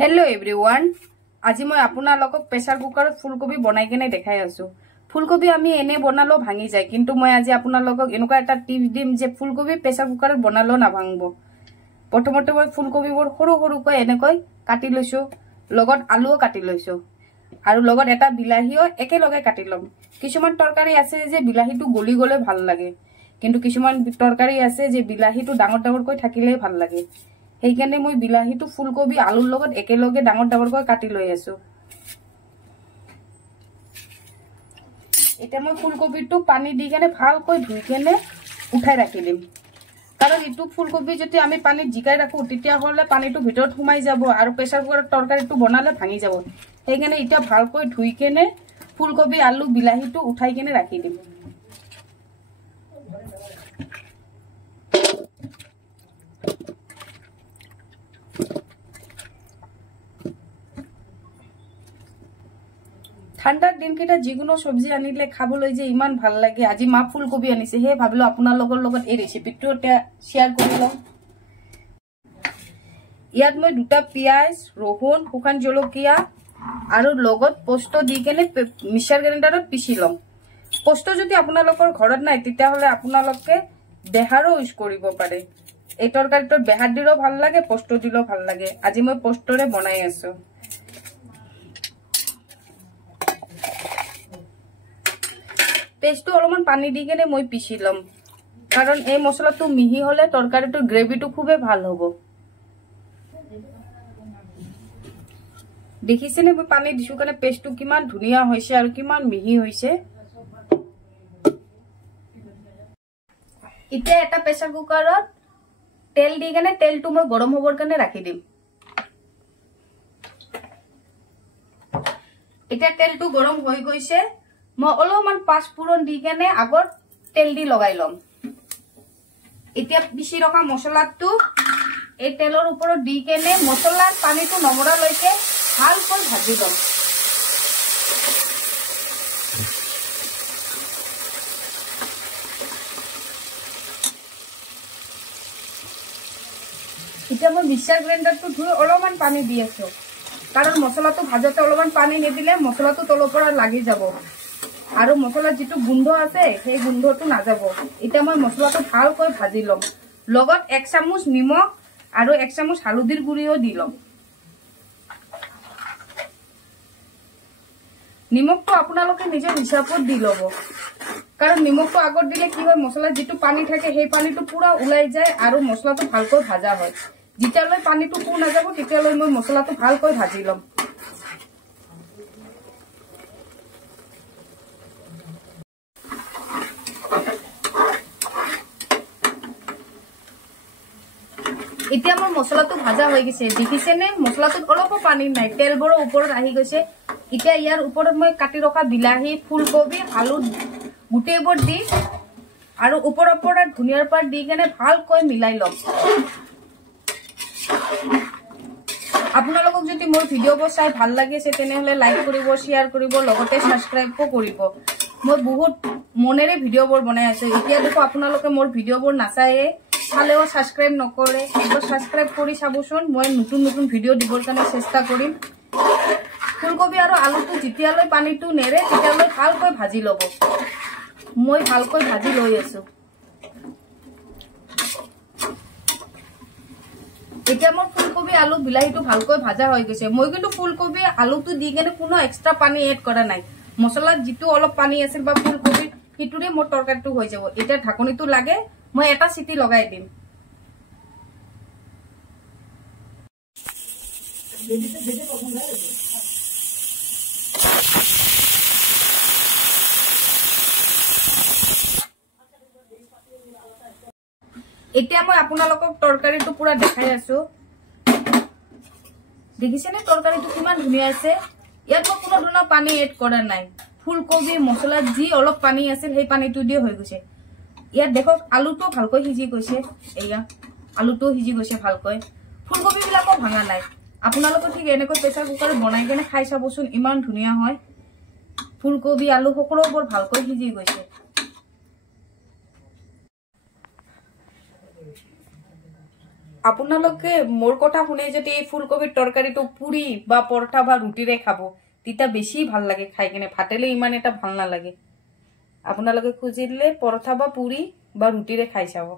Hello everyone আজি মই আপোনালোকক প্ৰেছাৰ কুকাৰত ফুলকবি বনাই কেনে দেখাই আছো। ফুলকবি আমি এনে বনালো ভাঙি যায়, কিন্তু মই আজি আপোনালোকক এনেকুৱা এটা টিপস দিম যে ফুলকবি প্ৰেছাৰ কুকাৰত বনালো না ভাঙব। প্ৰথমতে মই ফুলকবিবোৰ সৰু সৰুকৈ এনেকৈ কাটি লৈছো, লগত আলুও কাটি লৈছো আৰু লগত এটা বিলাহীও একেলগে কাটি লম। কিছুমান তৰকাৰী আছে যে বিলাহীটো গলি গলে ভাল লাগে, কিন্তু কিছুমান তৰকাৰী আছে যে বিলাহীটো ডাঙৰ ডাঙৰকৈ থাকিলে ভাল লাগে। সেইকাৰণে মই বিলাহীটো ফুলকবি আলুৰ লগত একেলগে ডাঙৰ ডাঙৰকৈ কাটি লৈ আছো। এতিয়া মই ফুলকবিটো পানী দি কেনে ভালকৈ ধুই কেনে উঠাই ৰাখি দিম, কাৰণ ইটো ফুলকবি যদি আমি পানীত জিকাই ৰাখো তেতিয়া হলে পানীটো ভিতৰত সোমাই যাব আৰু প্ৰেছাৰ কুকাৰত তৰকাৰীটো বনালে ভাঙি যাব। সেইকাৰণে এতিয়া ভালকৈ ধুই কেনে ফুলকবি আলু বিলাহীটো উঠাই কেনে ৰাখি দিম। ঠাণ্ডাৰ দিনকেইটা যিকোনো সবজি আনিলে খাবলৈ যে ইমান ভাল লাগে। আজি মা ফুলকবি আনিছে, হে ভাবিলো আপোনালোকৰ লগত এই ৰেচিপিটো শ্বেয়াৰ কৰি লওঁ। ইয়াত মই দুটা পিয়াজ, ৰহুন, শুকান জলকীয়া আৰু লগত পোস্ত দি কেনে মিক্সাৰ গ্ৰাইণ্ডাৰত পিছি লম। পোস্ত যদি আপোনালোকৰ ঘৰত নাই তেতিয়াহলে আপোনালোকে বেহাৰো ইউজ কৰিব পাৰে। এই তৰকাৰীটোত বেহাৰ দিলেও ভাল লাগে, পোস্ত দিলেও ভাল লাগে। আজি মই পোস্তৰে বনাই আছো। পেস্টটো অলপমান পানী দি কেনে মই পিছি লম, কাৰণ এই মছলাটো মিহি হলে তৰকাৰীটোৰ গ্ৰেভিটো খুবেই ভাল হ'ব। দেখিছেনে মই পানী দিছো কাৰণে পেস্টটো কিমান ধুনীয়া হৈছে আৰু কিমান মিহি হৈছে। এতিয়া এটা প্ৰেছাৰ কুকাৰত তেল দি কেনে তেলটো মই গৰম হবৰ কাৰণে ৰাখি দিম। এতিয়া তেলটো গৰম হৈ গৈছে, মই অলপমান পাঁচফোৰণ দি কেনে আগত তেল দি লগাই লম। এতিয়া পিছি ৰখা মছলাটো এই তেলৰ ওপৰত দি কেনে মছলাৰ পানীটো নমৰালৈকে ভালকৈ ভাজি লম। এতিয়া মই মিক্সাৰ গ্ৰাইণ্ডাৰটো ধুই অলপমান পানী দি আছো, কাৰণ মছলাটো ভাজতে অলপমান পানী নিদিলে মছলাটো তলৰ পৰা লাগি যাব আৰু মছলাৰ যিটো গোন্ধ আছে সেই গোন্ধটো নাযাব। এতিয়া মই মছলাটো ভালকৈ ভাজি লম, লগত 1 চামুচ নিমখ আৰু 1 চামুচ হালধিৰ গুড়িও দি লম। নিমখটো আপোনালোকে নিজৰ হিচাপত দি ল'ব, কাৰণ নিমখটো আগত দিলে কি হয় মছলাৰ যিটো পানী থাকে সেই পানীটো পুৰা ওলাই যায় আৰু মছলাটো ভালকৈ ভাজা হয়। যেতিয়ালৈ পানীটো পুৰ নাযাব তেতিয়ালৈ মই মছলাটো ভালকৈ ভাজি লম। এতিয়া মোৰ মছলাটো ভাজা হৈ গৈছে, দেখিছেনে মছলাটোত অলপো পানী নাই, তেলবোৰৰ ওপৰত আহি গৈছে। এতিয়া ইয়াৰ ওপৰত মই কাটি ৰখা বিলাহী, ফুলকবি, আলু গোটেইবোৰ দি আৰু ওপৰৰ পৰা ধনিয়াৰ পাত দি কেনে ভালকৈ মিলাই লম। আপোনালোকক যদি মোৰ ভিডিঅ'বোৰ চাই ভাল লাগিছে তেনেহলে লাইক কৰিব, শ্বেয়াৰ কৰিব, লগতে সাবস্ক্ৰাইবও কৰিব। মই বহুত মনেৰে ভিডিঅ'বোৰ বনাই আছো। এতিয়া দেখো আপোনালোকে মোৰ ভিডিঅ'বোৰ নাচায়ে, চালেও সাবস্ক্ৰাইব নকৰে। একবাৰ সাবস্ক্ৰাইব কৰি চাবচোন, মই নতুন নতুন ভিডিঅ' দিবৰ কাৰণে চেষ্টা কৰিম। ফুলকবি আৰু আলুটো যেতিয়ালৈ পানীটো নেৰে তেতিয়ালৈ ভালকৈ ভাজি ল'ব। মই ভালকৈ ভাজি লৈ আছো। এতিয়া মোৰ ফুলকবি আলু বিলাহীটো ভালকৈ ভাজা হৈ গৈছে। মই কিন্তু ফুলকবি আলুটো দি কেনে কোনো এক্সট্ৰা পানী এড কৰা নাই। মছলাত যিটো অলপ পানী আছিল বা ফুলকবি সিটোৰে মোৰ তৰকাৰীটো হৈ যাব। এতিয়া ঢাকনিটো লাগে, মই এটা চিটি লগাই দিম। এতিয়া মই আপোনালোকক তৰকাৰীটো পুৰা দেখাই আছো। দেখিছেনে তৰকাৰীটো কিমান ধুনীয়া আছে। ইয়াত মই কোনো ধৰণৰ পানী এড কৰা নাই। ফুলকবি মছলাত যি অলপ পানী আছিল সেই পানীটো দিয়ে হৈ গৈছে। ইয়াত দেখক আলুটো ভালকৈ সিজি গৈছে, এয়া আলুটো সিজি গৈছে ভালকৈ। ফুলকবি বিলাকো ভাঙা নাই। আপোনালোকে ঠিক এনেকৈ প্ৰেছাৰ কুকাৰত বনাই কেনে খাই চাবচোন, ইমান ধুনীয়া হয়। ফুলকবি আলু সকলোবোৰ ভালকৈ সিজি গৈছে। আপোনালোকে মোৰ কথা শুনে যদি এই ফুলকবিৰ তৰকাৰীটো পুৰি বা পৰঠা বা ৰুটিৰে খাব তেতিয়া বেছি ভাল লাগে খাই কিনে ভাতেলে ইমান এটা ভাল নালাগে আপোনালোকে খুজিলে পৰঠা বা পুৰি বা ৰুটিৰে খাই চাব